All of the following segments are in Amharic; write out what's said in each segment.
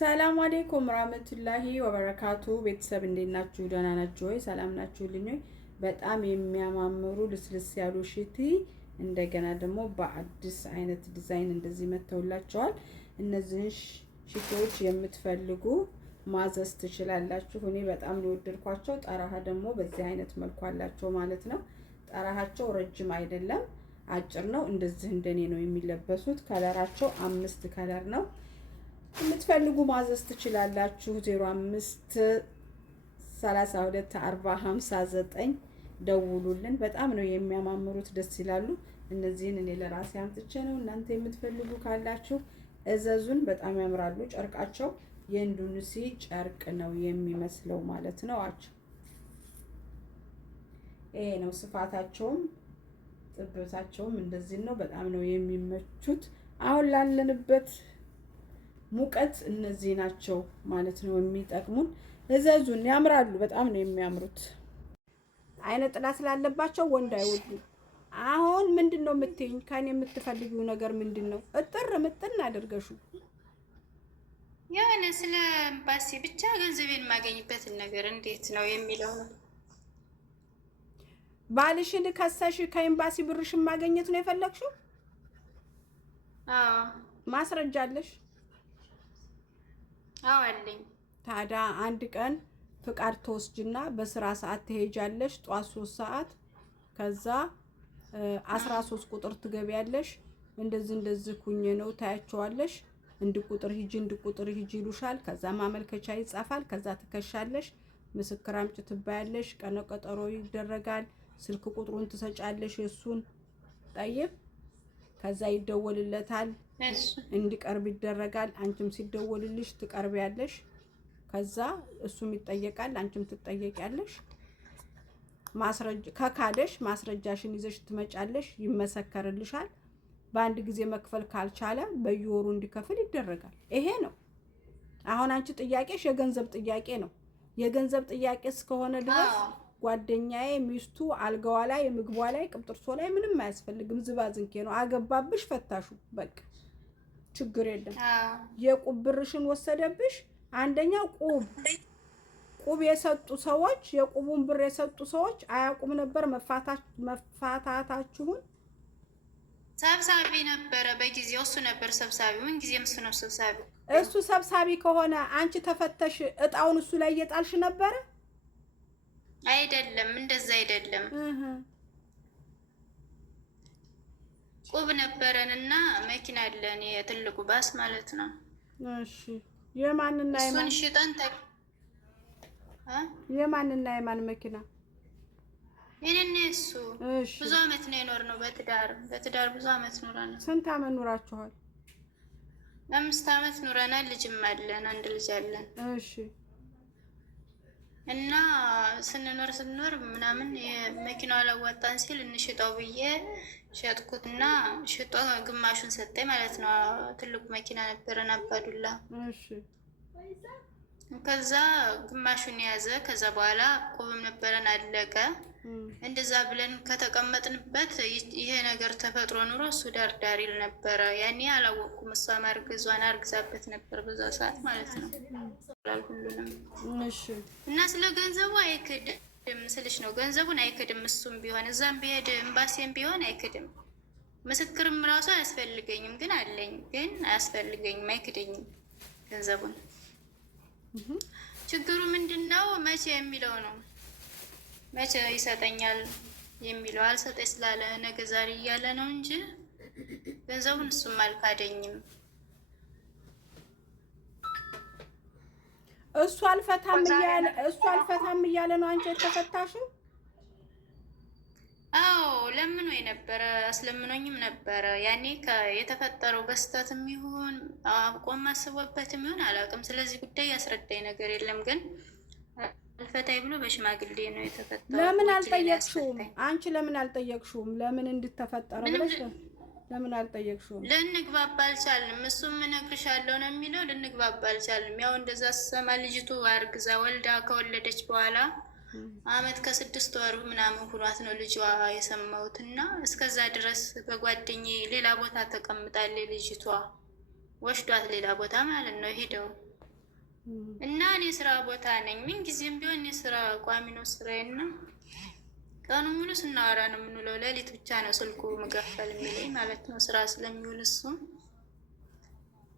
ሰላም አለይኩም ወራህመቱላሂ ወበረካቱ። ቤተሰብ እንዴት ናችሁ? ደህና ናችሁ ወይ? ሰላም ናችሁልኝ ወይ? በጣም የሚያማምሩ ልስልስ ያሉ ሽቲ እንደገና ደግሞ በአዲስ አይነት ዲዛይን እንደዚህ መተውላቸዋል። እነዚህን ሽቲዎች የምትፈልጉ ማዘዝ ትችላላችሁ። እኔ በጣም ልወደድኳቸው። ጠራሃ ደግሞ በዚህ አይነት መልኩ አላቸው ማለት ነው። ጠራሃቸው ረጅም አይደለም፣ አጭር ነው። እንደዚህ እንደኔ ነው የሚለበሱት። ከለራቸው 5 ከለር ነው። የምትፈልጉ ማዘዝ ትችላላችሁ። 05 32 40 59 ደውሉልን። በጣም ነው የሚያማምሩት፣ ደስ ይላሉ። እነዚህን እኔ ለራሴ አምጥቼ ነው። እናንተ የምትፈልጉ ካላችሁ እዘዙን። በጣም ያምራሉ። ጨርቃቸው የኢንዶኔሲ ጨርቅ ነው የሚመስለው ማለት ነው። ይሄ ነው ስፋታቸውም ጥበታቸውም እንደዚህ ነው። በጣም ነው የሚመቹት። አሁን ላለንበት ሙቀት እነዚህ ናቸው ማለት ነው የሚጠቅሙን። እዘዙን። ያምራሉ። በጣም ነው የሚያምሩት። አይነ ጥላ ስላለባቸው ወንድ አይወዱ። አሁን ምንድነው የምትይኝ? ከኔ የምትፈልጊው ነገር ምንድነው? እጥር ምጥን አድርገሹ ያኔ ስለ ኤምባሲ ብቻ ገንዘቤን የማገኝበትን ነገር እንዴት ነው የሚለው ነው። ባልሽን ከሰሽ ከኤምባሲ ብርሽን ማግኘት ነው የፈለግሽው? አዎ። ማስረጃ አለሽ? አዎ አለኝ። ታዲያ አንድ ቀን ፍቃድ ተወስጅና በስራ ሰዓት ትሄጃለሽ። ጧት 3 ሰዓት ከዛ 13 ቁጥር ትገቢያለሽ። እንደዚህ ኩኝ ነው ታያቸዋለሽ። እንድ ቁጥር ሂጂ ይሉሻል። ከዛ ማመልከቻ ይጻፋል። ከዛ ትከሻለሽ። ምስክር አምጪ ትባያለሽ። ቀነ ቀጠሮ ይደረጋል። ስልክ ቁጥሩን ትሰጫለሽ የሱን ጠይብ። ከዛ ይደወልለታል። እንዲቀርብ ይደረጋል። አንቺም ሲደወልልሽ ትቀርቢያለሽ። ከዛ እሱም ይጠየቃል፣ አንቺም ትጠየቂያለሽ። ማስረጃ ከካደሽ ማስረጃሽን ይዘሽ ትመጫለሽ፣ ይመሰከርልሻል። በአንድ ጊዜ መክፈል ካልቻለ በየወሩ እንዲከፍል ይደረጋል። ይሄ ነው። አሁን አንቺ ጥያቄሽ የገንዘብ ጥያቄ ነው። የገንዘብ ጥያቄ እስከሆነ ድረስ ጓደኛዬ ሚስቱ አልጋዋ ላይ ምግቧ ላይ ቅብጥርሶ ላይ ምንም አያስፈልግም። ዝባዝንኬ ነው። አገባብሽ ፈታሹ በቃ ችግር የለም። የቁብ ብርሽን ወሰደብሽ። አንደኛው ቁብ የሰጡ ሰዎች የቁቡን ብር የሰጡ ሰዎች አያውቁም ነበር መፋታታችሁን። ሰብሳቢ ነበረ በጊዜው እሱ ነበር ሰብሳቢ። ምን ጊዜም እሱ ነው ሰብሳቢ። እሱ ሰብሳቢ ከሆነ አንቺ ተፈተሽ እጣውን እሱ ላይ እየጣልሽ ነበረ? አይደለም፣ እንደዛ አይደለም። ቁብ ነበረንና መኪና አለን፣ የትልቁ ባስ ማለት ነው። እሺ የማንና እሱን ሽጠን የማንና የማን መኪና? የኔና እሱ ብዙ አመት ነው የኖርነው በትዳር ብዙ አመት ኖረናል። ስንት አመት ኖራችኋል? 5 አመት ኖረናል። ልጅም አለን፣ አንድ ልጅ አለን። እሺ እና ስንኖር ምናምን የመኪናው አላዋጣን ሲል እንሽጠው ብዬ ሸጥኩትና ሽጦ ግማሹን ሰጠኝ ማለት ነው። ትልቁ መኪና ነበረን አባዱላ። እሺ ከዛ ግማሹን ያዘ። ከዛ በኋላ ቁብም ነበረን አለቀ። እንደዛ ብለን ከተቀመጥንበት ይሄ ነገር ተፈጥሮ ኑሮ እሱ ዳር ይል ነበረ። ያኔ አላወቅኩም። እሷ ማርገዟን አርግዛበት ነበር በዛ ሰዓት ማለት ነው። ሁሉንም እሺ። እና ስለ ገንዘቡ አይክድም ስልሽ ነው። ገንዘቡን አይክድም። እሱም ቢሆን እዛም ቢሄድ ኤምባሲም ቢሆን አይክድም። ምስክርም ራሱ አያስፈልገኝም፣ ግን አለኝ። ግን አያስፈልገኝም፣ አይክደኝም ገንዘቡን። ችግሩ ምንድነው? መቼ የሚለው ነው። መቼ ይሰጠኛል የሚለው አልሰጠኝ ስላለ ነገ ዛሬ እያለ ነው እንጂ ገንዘቡን እሱም አልካደኝም። እሱ አልፈታም እያለ ነው አንቺ የተፈታሽው? አዎ ለምኖ የነበረ አስለምኖኝም ነበረ። ያኔ የተፈጠረው በስተትም ይሁን አቆም አስቦበትም ይሁን አላውቅም። ስለዚህ ጉዳይ ያስረዳኝ ነገር የለም። ግን አልፈታይ ብሎ በሽማግሌ ነው የተፈጠረው። ለምን አልጠየቅሽውም? አንቺ ለምን አልጠየቅሽውም? ለምን እንድትፈጠረ ብለሽ ለምን አልጠየቅሽውም? ልንግባባ አልቻልንም። እሱም እነግርሻለሁ ነው የሚለው። ልንግባባ አልቻልንም። ያው እንደዛ ስሰማ ልጅቱ አርግዛ ወልዳ ከወለደች በኋላ አመት ከ6 ወር ምናምን ሁሏት ነው ልጇ የሰማሁት። እና እስከዛ ድረስ በጓደኛዬ ሌላ ቦታ ተቀምጣለች ልጅቷ። ወሽዷት ሌላ ቦታ ማለት ነው ሄደው እና እኔ ስራ ቦታ ነኝ። ምን ጊዜም ቢሆን የስራ ቋሚ ነው ስራዬና ቀኑ ሙሉ ስናወራ ነው የምንውለው። ሌሊት ብቻ ነው ስልኩ መገፈል የሚለኝ ማለት ነው ስራ ስለሚውል እሱም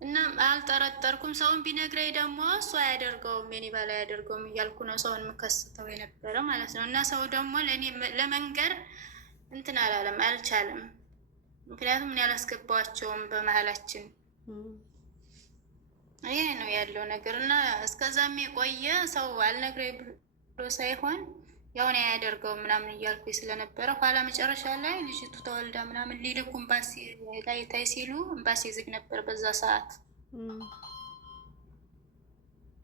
እና አልጠረጠርኩም። ሰውን ቢነግረኝ ደግሞ እሱ አያደርገውም የኔ ባል አያደርገውም እያልኩ ነው ሰውን የምከስተው የነበረ ማለት ነው። እና ሰው ደግሞ ለእኔ ለመንገር እንትን አላለም አልቻለም። ምክንያቱም እኔ አላስገባቸውም በመሀላችን። ይሄ ነው ያለው ነገር እና እስከዛም የቆየ ሰው አልነግረኝ ብሎ ሳይሆን ያውን አያደርገው ምናምን እያልኩ ስለነበረ ኋላ መጨረሻ ላይ ልጅቱ ተወልዳ ምናምን ሊልኩ ኤምባሲ ላይ ታይ ሲሉ ኤምባሲ ዝግ ነበር በዛ ሰዓት።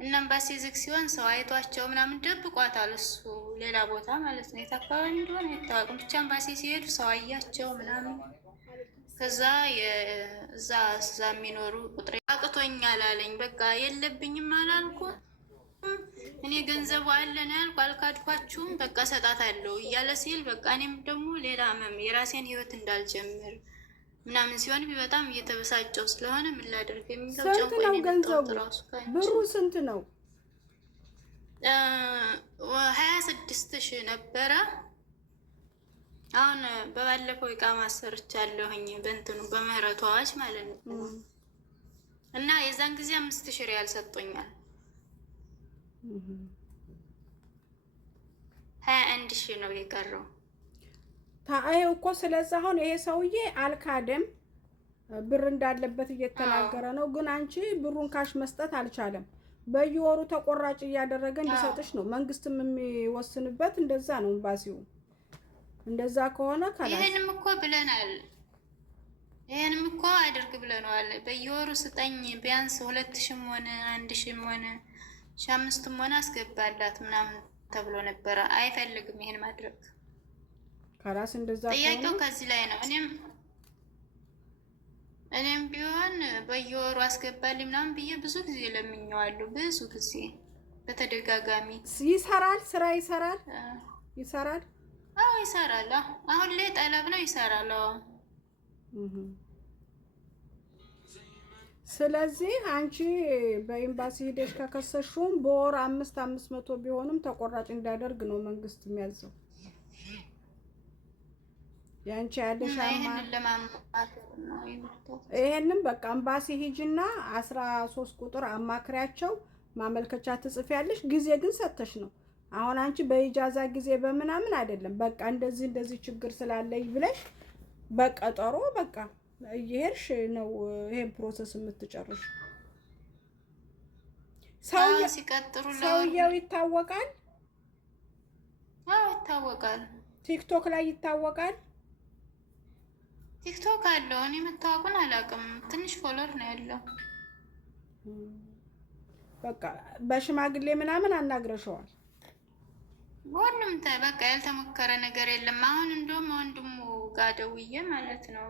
እና ኤምባሲ ዝግ ሲሆን ሰው አይቷቸው ምናምን ደብቋታል እሱ ሌላ ቦታ ማለት ነው። የታካባቢ እንደሆነ አይታወቅም። ብቻ ኤምባሲ ሲሄዱ ሰው አያቸው ምናምን። ከዛ እዛ የሚኖሩ ቁጥሬ አቅቶኛል አለኝ። በቃ የለብኝም አላልኩ እኔ ገንዘቡ አለን ያልኩ አልካድኳችሁም፣ በቃ ሰጣታለሁ እያለ ሲል በቃ እኔም ደግሞ ሌላ የራሴን ህይወት እንዳልጀምር ምናምን ሲሆን በጣም እየተበሳጨው ስለሆነ ምን ላደርግ የሚለው ስንት ነው ገንዘቡ? ብሩ ስንት ነው? 26,000 ነበረ። አሁን በባለፈው እቃ ማሰርቻለሁኝ በእንትኑ በምህረቱ አዋጅ ማለት ነው። እና የዛን ጊዜ 5,000 ሪያል ሰጥቶኛል። 21,000 ነው የቀረው። ታየው እኮ ስለዚህ አሁን ይሄ ሰውዬ አልካደም፣ ብር እንዳለበት እየተናገረ ነው። ግን አንቺ ብሩን ካሽ መስጠት አልቻለም። በየወሩ ተቆራጭ እያደረገ እንዲሰጥሽ ነው መንግስትም የሚወስንበት። እንደዛ ነው ኤምባሲው። እንደዛ ከሆነ ካላ ይሄንም እኮ ብለናል፣ ይሄንም እኮ አድርግ ብለናል። በየወሩ ስጠኝ ቢያንስ 2,000 ሆነ 1,000 ሆነ 5,000 ሆነ አስገባላት ምናምን ተብሎ ነበረ። አይፈልግም ይሄን ማድረግ። ካላስ እንደዛ ጥያቄው ከዚህ ላይ ነው። እኔም ቢሆን በየወሩ አስገባልኝ ምናምን ብዬ ብዙ ጊዜ ለምኜዋለሁ። ብዙ ጊዜ በተደጋጋሚ ይሰራል፣ ስራ ይሰራል። አዎ ይሰራል። አሁን ላይ ጠለብ ነው ይሰራል። ስለዚህ አንቺ በኤምባሲ ሄደሽ ከከሰሹም በወር 500 ቢሆንም ተቆራጭ እንዳደርግ ነው መንግስት የሚያዘው። ያንቺ ያለሻማ ይሄንን በቃ ኤምባሲ ሂጂና 13 ቁጥር አማክሪያቸው ማመልከቻ ትጽፊያለሽ። ጊዜ ግን ሰተሽ ነው። አሁን አንቺ በኢጃዛ ጊዜ በምናምን አይደለም። በቃ እንደዚህ ችግር ስላለኝ ብለሽ በቀጠሮ በቃ እየሄድሽ ነው ይሄን ፕሮሰስ የምትጨርሽ። ሰውየው ይታወቃል። አዎ ይታወቃል። ቲክቶክ ላይ ይታወቃል። ቲክቶክ አለው። እኔ መታወቁን አላውቅም። ትንሽ ፎሎወር ነው ያለው። በቃ በሽማግሌ ምናምን አናግረሽዋል። ሁሉም በቃ ያልተሞከረ ነገር የለም። አሁን እንደውም ወንድሙ ጋር ደውዬ ማለት ነው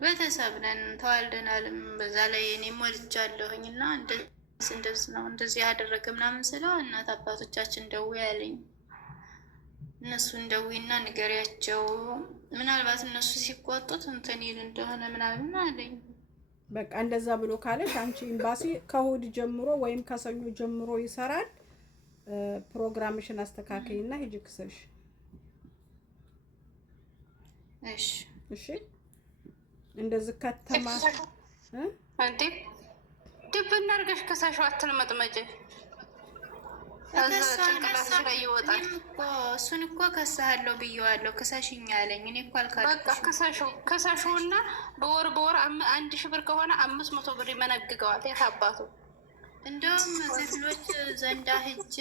ቤተሰብ ነን ተዋልደናልም፣ በዛ ላይ እኔም ወልጃለሁኝ እና እንደዚህ ነው እንደዚህ ያደረገ ምናምን ስለው እናት አባቶቻችን ደውዬ ያለኝ እነሱን ደውይና ንገሪያቸው፣ ምናልባት እነሱ ሲቆጡት እንትን ይል እንደሆነ ምናምን አለኝ። በቃ እንደዛ ብሎ ካለሽ አንቺ ኤምባሲ ከእሑድ ጀምሮ ወይም ከሰኞ ጀምሮ ይሰራል። ፕሮግራምሽን አስተካክይና ሂጂ ክሰሽ። እሺ እንደዚህ ከተማ አንዴ ድብ እናርገሽ ከሳሽ አትልመጥመጪ እሱን እኮ ከሳለሁ ብየዋለሁ። ክሰሽኝ አለኝ። እኔ እኮ አልካድኩሽም። በቃ ከሳሽውና በወር 1,000 ብር ከሆነ 500 ብር ይመነግገዋል። የት አባቱ እንደውም ከፊሎች ዘንዳ ሂጄ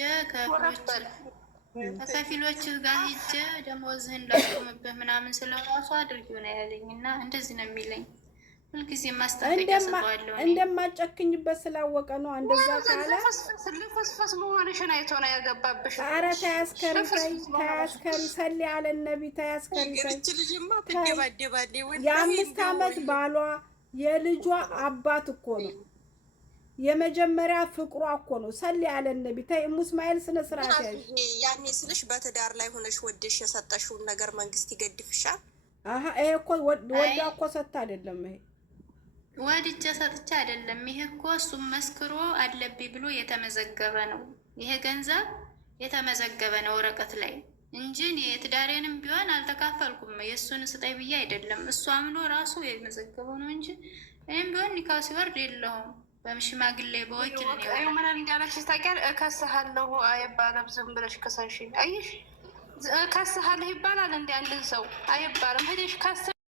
ከፊሎች ጋር ሂጄ ደሞዝህን እንዳስቆምብህ ምናምን ስለራሱ አድርጊው ነው ያለኝ እና እንደዚህ ነው የሚለኝ። ሁልጊዜ ማስጠንቀቂያ ሰጠዋለሁ። እንደማጨክኝበት ስላወቀ ነው እንደዛ ካለ ልፍስፍስ መሆንሽን አይቶ ነው ያገባብሽ። ኧረ ተያስከሪ ሰሊ አለ ነቢ ተያስከሪ የ5 ዓመት ባሏ የልጇ አባት እኮ ነው። የመጀመሪያ ፍቅሯ እኮ ነው። ሰሊ አለ ነቢ ታይ ሙስማኤል ስነ ስርዓት ያኔ ስልሽ በትዳር ላይ ሆነሽ ወደሽ የሰጠሽውን ነገር መንግስት ይገድፍሻል። ይሄ እኮ ወዳ እኮ ሰጣ አይደለም። ይሄ ወድጄ ሰጥቼ አይደለም። ይሄ እኮ እሱም መስክሮ አለብኝ ብሎ የተመዘገበ ነው። ይሄ ገንዘብ የተመዘገበ ነው ወረቀት ላይ እንጂ የትዳሬንም ቢሆን አልተካፈልኩም። የእሱን ስጠኝ ብዬ አይደለም። እሱ አምኖ ራሱ የመዘገበው ነው እንጂ እኔም ቢሆን ኒካው ሲወርድ የለውም። በሽማግሌ በወኪል ነው። ምን እንዳለች ታውቂያለሽ? እከስሃለሁ አይባልም። ዝም ብለሽ ከሰሽ። አየሽ፣ እከስሃለሁ ይባላል እንደ አንድን ሰው አይባልም። ሄደሽ ከስ